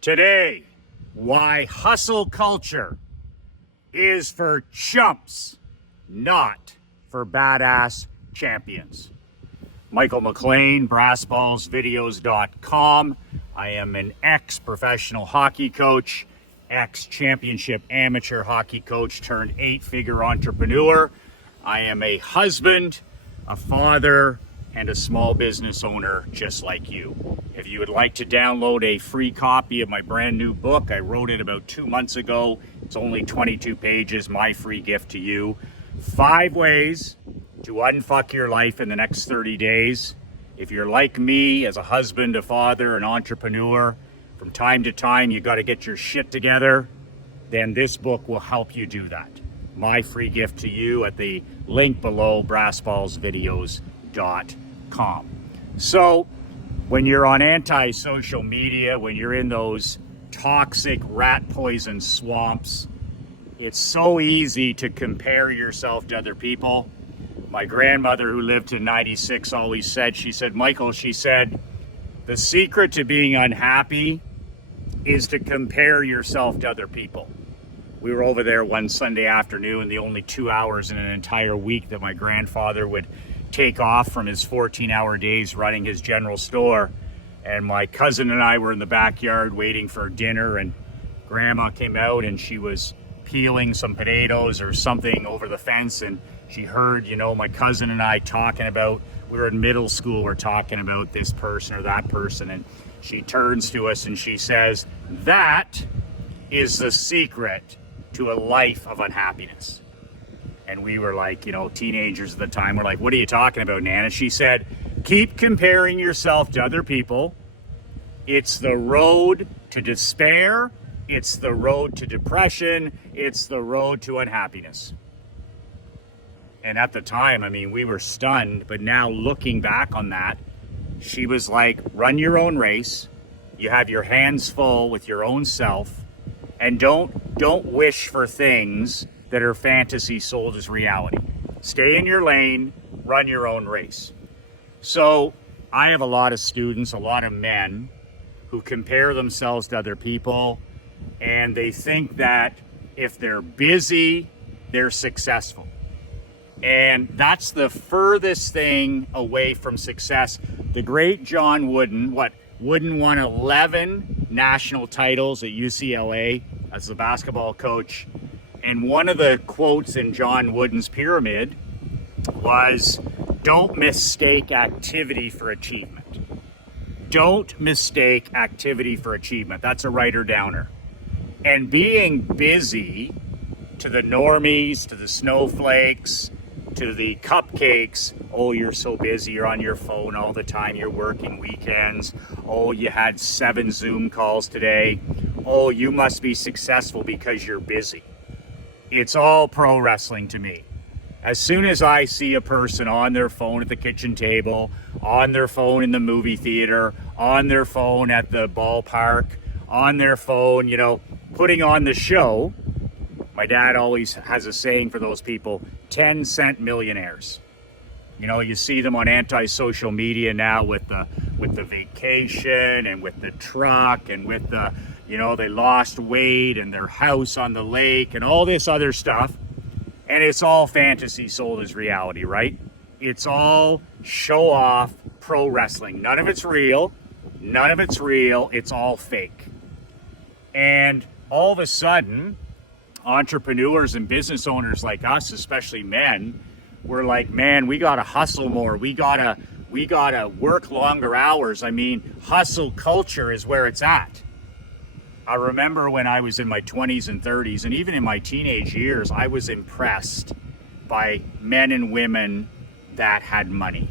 Today, why hustle culture is for chumps, not for badass champions. Michael McLean, brassballsvideos.com. I am an ex-professional hockey coach, ex-championship amateur hockey coach turned 8-figure entrepreneur. I am a husband, a father, and a small business owner just like you. If you would like to download a free copy of my brand new book, I wrote it about 2 months ago. It's only 22 pages, my free gift to you. 5 ways to unfuck your life in the next 30 days. If you're like me, as a husband, a father, an entrepreneur, from time to time you got to get your shit together, then this book will help you do that. My free gift to you at the link below, brassballsvideos.com. So when you're on anti-social media, when you're in those toxic rat poison swamps, it's so easy to compare yourself to other people. My grandmother, who lived to 96, always said, Michael, the secret to being unhappy is to compare yourself to other people. We were over there one Sunday afternoon, the only 2 hours in an entire week that my grandfather would take off from his 14-hour days running his general store. And my cousin and I were in the backyard waiting for dinner, and Grandma came out and she was peeling some potatoes or something over the fence, and she heard, my cousin and I talking about, we were in middle school, we're talking about this person or that person, and she turns to us and she says, "That is the secret to a life of unhappiness." And we were like, teenagers at the time, we're like, "What are you talking about, Nana?" She said, "Keep comparing yourself to other people. It's the road to despair. It's the road to depression. It's the road to unhappiness." And at the time, we were stunned, but now looking back on that, she was like, run your own race. You have your hands full with your own self, and don't wish for things that are fantasy sold as reality. Stay in your lane, run your own race. So I have a lot of students, a lot of men who compare themselves to other people, and they think that if they're busy, they're successful. And that's the furthest thing away from success. The great John Wooden, Wooden won 11 national titles at UCLA as a basketball coach. And one of the quotes in John Wooden's pyramid was, "Don't mistake activity for achievement." Don't mistake activity for achievement. That's a writer downer. And being busy, to the normies, to the snowflakes, to the cupcakes, "Oh, you're so busy, you're on your phone all the time, you're working weekends. Oh, you had 7 Zoom calls today. Oh, you must be successful because you're busy." It's all pro wrestling to me. As soon as I see a person on their phone at the kitchen table, on their phone in the movie theater, on their phone at the ballpark, on their phone, putting on the show, my dad always has a saying for those people, 10-cent millionaires. You see them on anti-social media now with the vacation and with the truck and with the, they lost weight and their house on the lake and all this other stuff. And it's all fantasy sold as reality, right? It's all show off pro wrestling. None of it's real. None of it's real. It's all fake. And all of a sudden, entrepreneurs and business owners like us, especially men, we're like, man, we gotta hustle more. We gotta work longer hours. Hustle culture is where it's at. I remember when I was in my 20s and 30s, and even in my teenage years, I was impressed by men and women that had money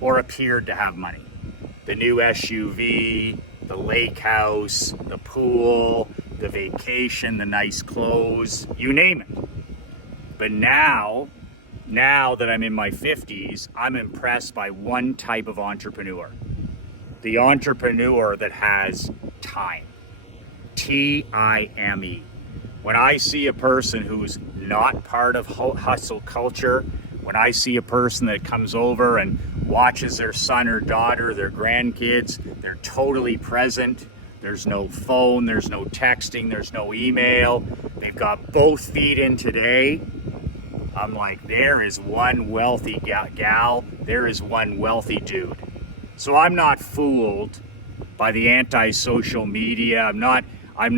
or appeared to have money. The new SUV, the lake house, the pool, the vacation, the nice clothes, you name it. But now that I'm in my 50s, I'm impressed by one type of entrepreneur. The entrepreneur that has time. Time. When I see a person who's not part of hustle culture, when I see a person that comes over and watches their son or daughter, their grandkids, they're totally present, There's no phone, there's no texting, there's no email. They've got both feet in today. I'm like, there is one wealthy gal, there is one wealthy dude. So I'm not fooled by the anti-social media. I'm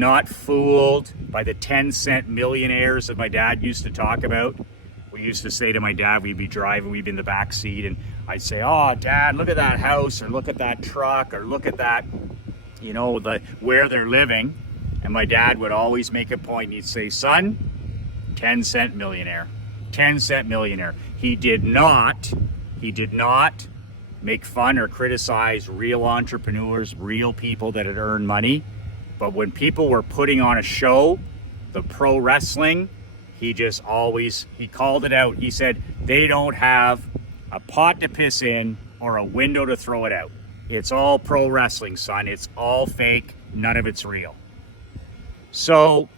not fooled by the 10-cent millionaires that my dad used to talk about. We used to say to my dad, we'd be driving, we'd be in the back seat, and I'd say, oh, Dad, look at that house, or look at that truck, or look at that, where they're living. And my dad would always make a point. He'd say, son, 10-cent millionaire, 10-cent millionaire. He did not make fun or criticize real entrepreneurs, real people that had earned money. But when people were putting on a show, the pro wrestling, he called it out. He said, they don't have a pot to piss in or a window to throw it out. It's all pro wrestling, son. It's all fake. None of it's real. So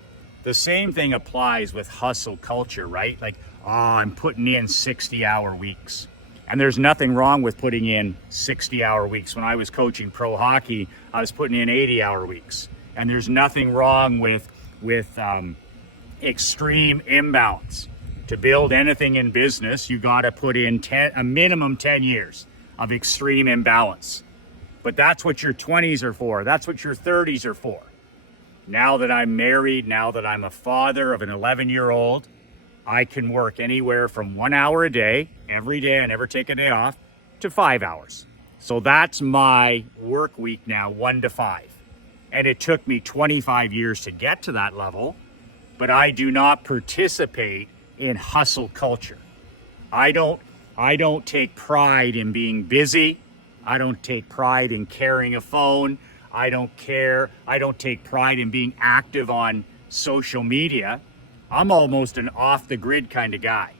the same thing applies with hustle culture, right? Like, oh, I'm putting in 60-hour weeks. And there's nothing wrong with putting in 60-hour weeks. When I was coaching pro hockey, I was putting in 80-hour weeks. And there's nothing wrong with extreme imbalance. To build anything in business, you got to put in a minimum 10 years of extreme imbalance. But that's what your 20s are for. That's what your 30s are for. Now that I'm married, now that I'm a father of an 11-year-old, I can work anywhere from 1 hour a day, every day, I never take a day off, to 5 hours. So that's my work week now, 1 to 5. And it took me 25 years to get to that level, but I do not participate in hustle culture. I don't take pride in being busy. I don't take pride in carrying a phone. I don't take pride in being active on social media. I'm almost an off-the-grid kind of guy.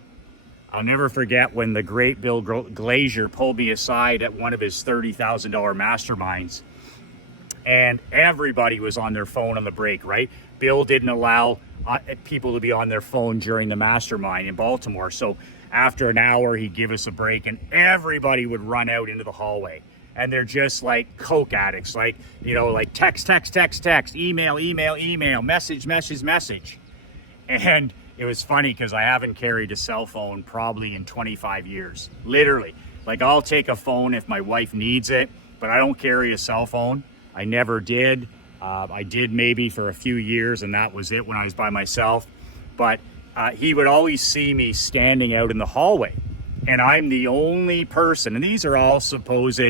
I'll never forget when the great Bill Glazier pulled me aside at one of his $30,000 masterminds, and everybody was on their phone on the break, right? Bill didn't allow people to be on their phone during the mastermind in Baltimore. So after an hour, he'd give us a break, and everybody would run out into the hallway. And they're just like coke addicts, like text, email, message. And it was funny because I haven't carried a cell phone probably in 25 years, literally. Like, I'll take a phone if my wife needs it, but I don't carry a cell phone. I never did. I did maybe for a few years, and that was it when I was by myself. But he would always see me standing out in the hallway, and I'm the only person, and these are all supposed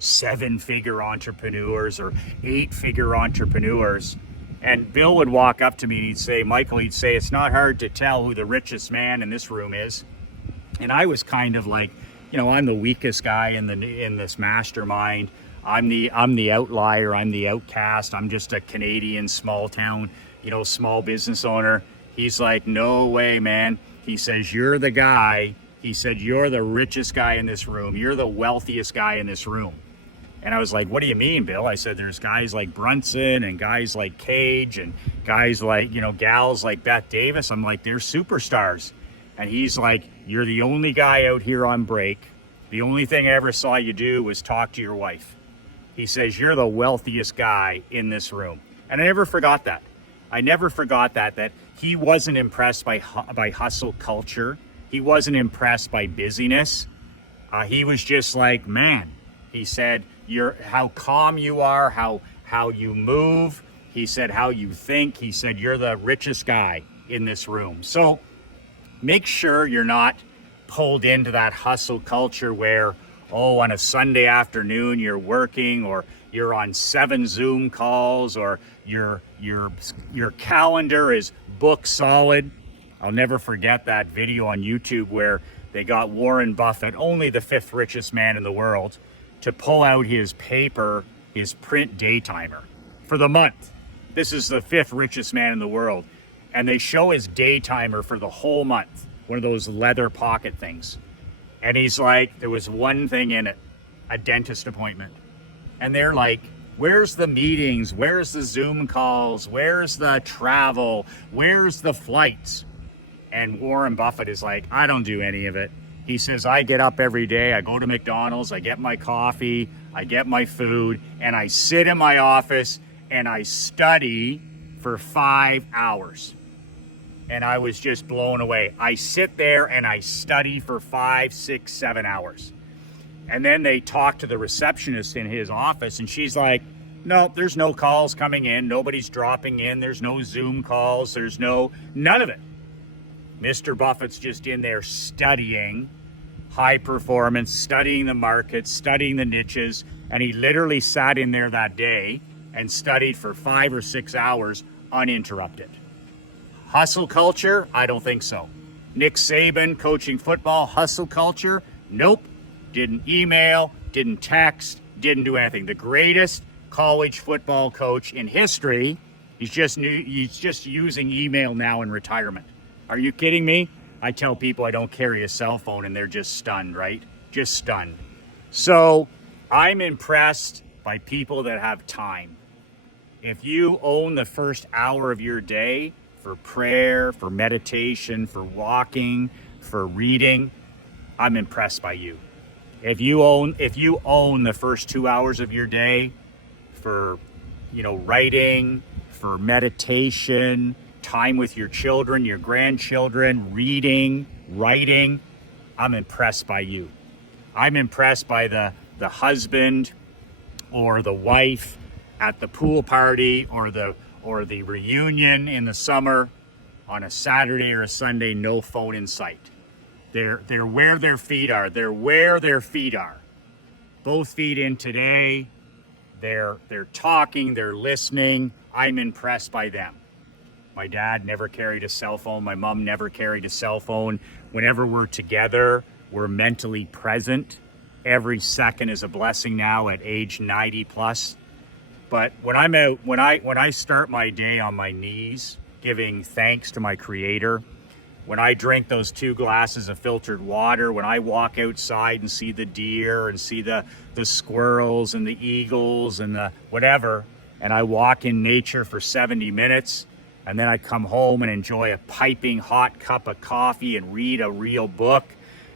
7-figure entrepreneurs or 8-figure entrepreneurs. And Bill would walk up to me and he'd say, Michael, it's not hard to tell who the richest man in this room is. And I was kind of like, I'm the weakest guy in this mastermind. I'm the outlier. I'm the outcast. I'm just a Canadian small town, small business owner. He's like, no way, man. He says, you're the guy. He said, you're the richest guy in this room. You're the wealthiest guy in this room. And I was like, what do you mean, Bill? I said, there's guys like Brunson and guys like Cage and guys like, gals like Beth Davis. I'm like, they're superstars. And he's like, you're the only guy out here on break. The only thing I ever saw you do was talk to your wife. He says, you're the wealthiest guy in this room. And I never forgot that. That he wasn't impressed by hustle culture. He wasn't impressed by busyness. He was just like, man, he said, how calm you are, how you move. He said, how you think. He said, you're the richest guy in this room. So make sure you're not pulled into that hustle culture where, on a Sunday afternoon you're working, or you're on 7 Zoom calls, or your calendar is book solid. I'll never forget that video on YouTube where they got Warren Buffett, only the 5th richest man in the world, to pull out his print day timer for the month. This is the 5th richest man in the world. And they show his day timer for the whole month, one of those leather pocket things. And he's like, there was one thing in it, a dentist appointment. And they're like, where's the meetings? Where's the Zoom calls? Where's the travel? Where's the flights? And Warren Buffett is like, I don't do any of it. He says, I get up every day, I go to McDonald's, I get my coffee, I get my food, and I sit in my office and I study for 5 hours. And I was just blown away. I sit there and I study for 5, 6, 7 hours. And then they talk to the receptionist in his office, and she's like, no, there's no calls coming in. Nobody's dropping in. There's no Zoom calls. There's none of it. Mr. Buffett's just in there studying high performance, studying the market, studying the niches. And he literally sat in there that day and studied for 5 or 6 hours uninterrupted. Hustle culture? I don't think so. Nick Saban coaching football, hustle culture? Nope. Didn't email, didn't text, didn't do anything. The greatest college football coach in history, he's just using email now in retirement. Are you kidding me? I tell people I don't carry a cell phone and they're just stunned, right? Just stunned. So I'm impressed by people that have time. If you own the first hour of your day for prayer, for meditation, for walking, for reading, I'm impressed by you. If you own the first 2 hours of your day for, writing, for meditation, time with your children, your grandchildren, reading, writing, I'm impressed by you. I'm impressed by the husband or the wife at the pool party or the reunion in the summer on a Saturday or a Sunday, no phone in sight. They're where their feet are. They're where their feet are. Both feet in today. They're talking, they're listening. I'm impressed by them. My dad never carried a cell phone. My mom never carried a cell phone. Whenever we're together, we're mentally present. Every second is a blessing now at age 90 plus. But when I'm out, when I start my day on my knees, giving thanks to my Creator, when I drink those 2 glasses of filtered water, when I walk outside and see the deer and see the squirrels and the eagles and the whatever, and I walk in nature for 70 minutes, and then I come home and enjoy a piping hot cup of coffee and read a real book,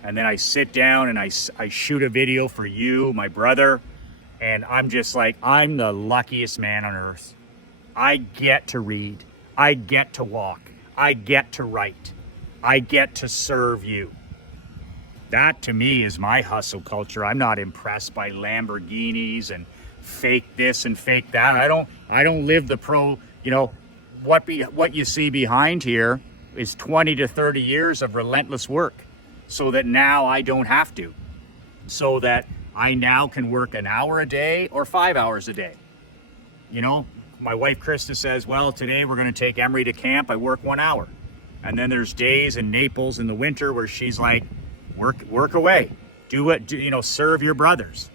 and then I sit down and I shoot a video for you, my brother, and I'm just like, I'm the luckiest man on earth. I get to read. I get to walk. I get to write. I get to serve you. That to me is my hustle culture. I'm not impressed by Lamborghinis and fake this and fake that. I don't live the pro, what you see behind here is 20 to 30 years of relentless work so that now I don't have to. So that I now can work an hour a day or 5 hours a day. My wife Krista says, well, today we're going to take Emery to camp. I work 1 hour. And then there's days in Naples in the winter where she's like, work away, serve your brothers.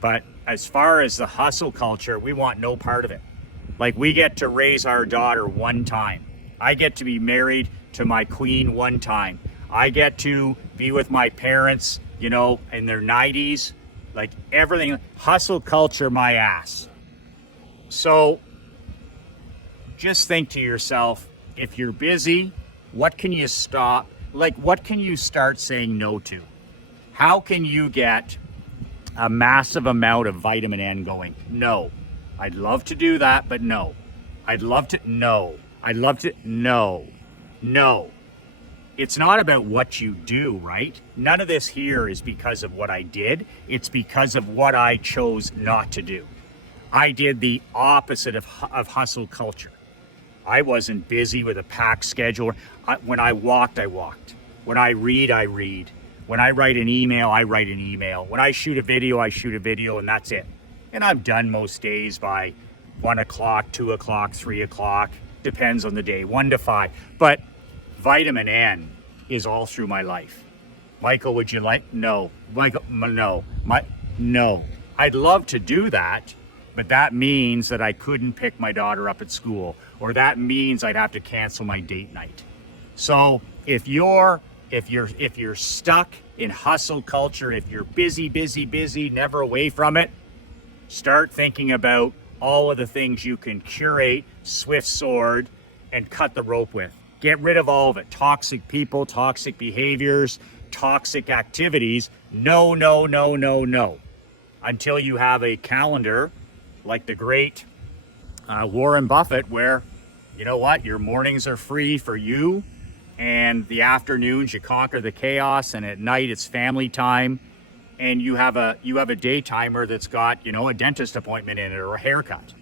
But as far as the hustle culture, we want no part of it. Like, we get to raise our daughter one time. I get to be married to my queen one time. I get to be with my parents, in their 90s, like everything. Hustle culture, my ass. So just think to yourself, if you're busy, what can you stop? What can you start saying no to? How can you get a massive amount of vitamin N going? No. I'd love to do that, but no. No. It's not about what you do, right? None of this here is because of what I did. It's because of what I chose not to do. I did the opposite of hustle culture. I wasn't busy with a packed schedule. When I walked, I walked. When I read, I read. When I write an email, I write an email. When I shoot a video, I shoot a video, and that's it. And I'm done most days by 1 o'clock, 2 o'clock, 3 o'clock. Depends on the day, 1 to 5. But vitamin N is all through my life. Michael, would you like? No. Michael, no. No. I'd love to do that, but that means that I couldn't pick my daughter up at school, or that means I'd have to cancel my date night. So if you're stuck in hustle culture, if you're busy, never away from it, start thinking about all of the things you can curate, swift sword, and cut the rope with. Get rid of all of it. Toxic people, toxic behaviors, toxic activities. No. Until you have a calendar like the great Warren Buffett, where, you know what, your mornings are free for you, and the afternoons you conquer the chaos, and at night it's family time, and you have a day timer that's got, you know, a dentist appointment in it or a haircut,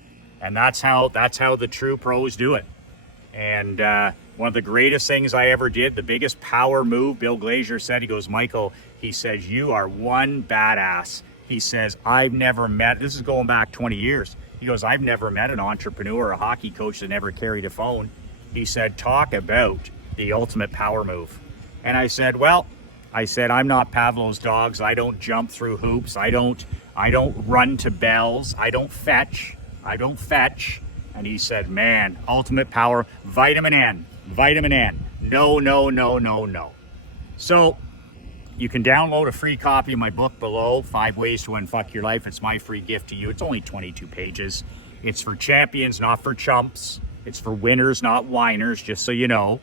and that's how the true pros do it. And one of the greatest things I ever did, the biggest power move, Bill Glazier said, he goes, Michael, he says, you are one badass. He says, I've never met, this is going back 20 years. He goes, I've never met an entrepreneur or a hockey coach that never carried a phone. He said, talk about the ultimate power move. And I said, well, I'm not Pavlov's dogs. I don't jump through hoops. I don't run to bells. I don't fetch. And he said, man, ultimate power, vitamin N. No. So you can download a free copy of my book below, 5 Ways to Unfuck Your Life. It's my free gift to you. It's only 22 pages. It's for champions, not for chumps. It's for winners, not whiners, just so you know.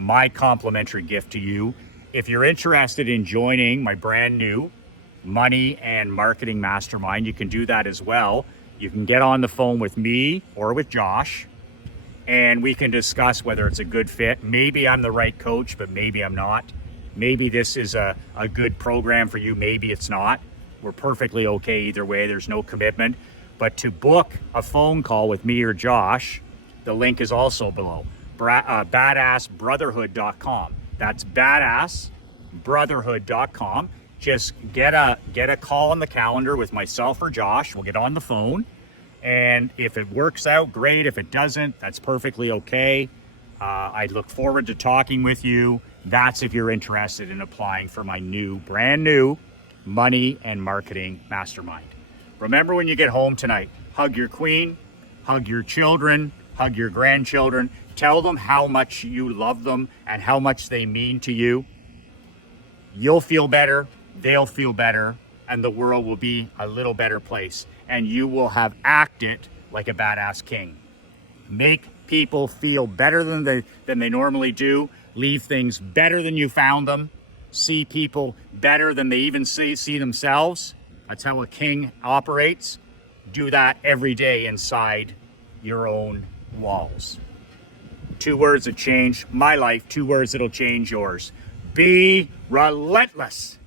My complimentary gift to you. If you're interested in joining my brand new money and marketing mastermind, you can do that as well. You can get on the phone with me or with Josh, and we can discuss whether it's a good fit. Maybe I'm the right coach, but maybe I'm not. Maybe this is a good program for you. Maybe it's not. We're perfectly okay either way. There's no commitment. But to book a phone call with me or Josh, the link is also below. Badassbrotherhood.com. That's badassbrotherhood.com. Just get a call on the calendar with myself or Josh. We'll get on the phone. And if it works out, great. If it doesn't, that's perfectly okay. I look forward to talking with you. That's if you're interested in applying for my brand new money and marketing mastermind. Remember, when you get home tonight, hug your queen, hug your children, hug your grandchildren. Tell them how much you love them and how much they mean to you. You'll feel better, they'll feel better, and the world will be a little better place. And you will have acted like a badass king. Make people feel better than they normally do. Leave things better than you found them. See people better than they even see themselves. That's how a king operates. Do that every day inside your own walls. 2 words that change my life, 2 words that'll change yours. Be relentless.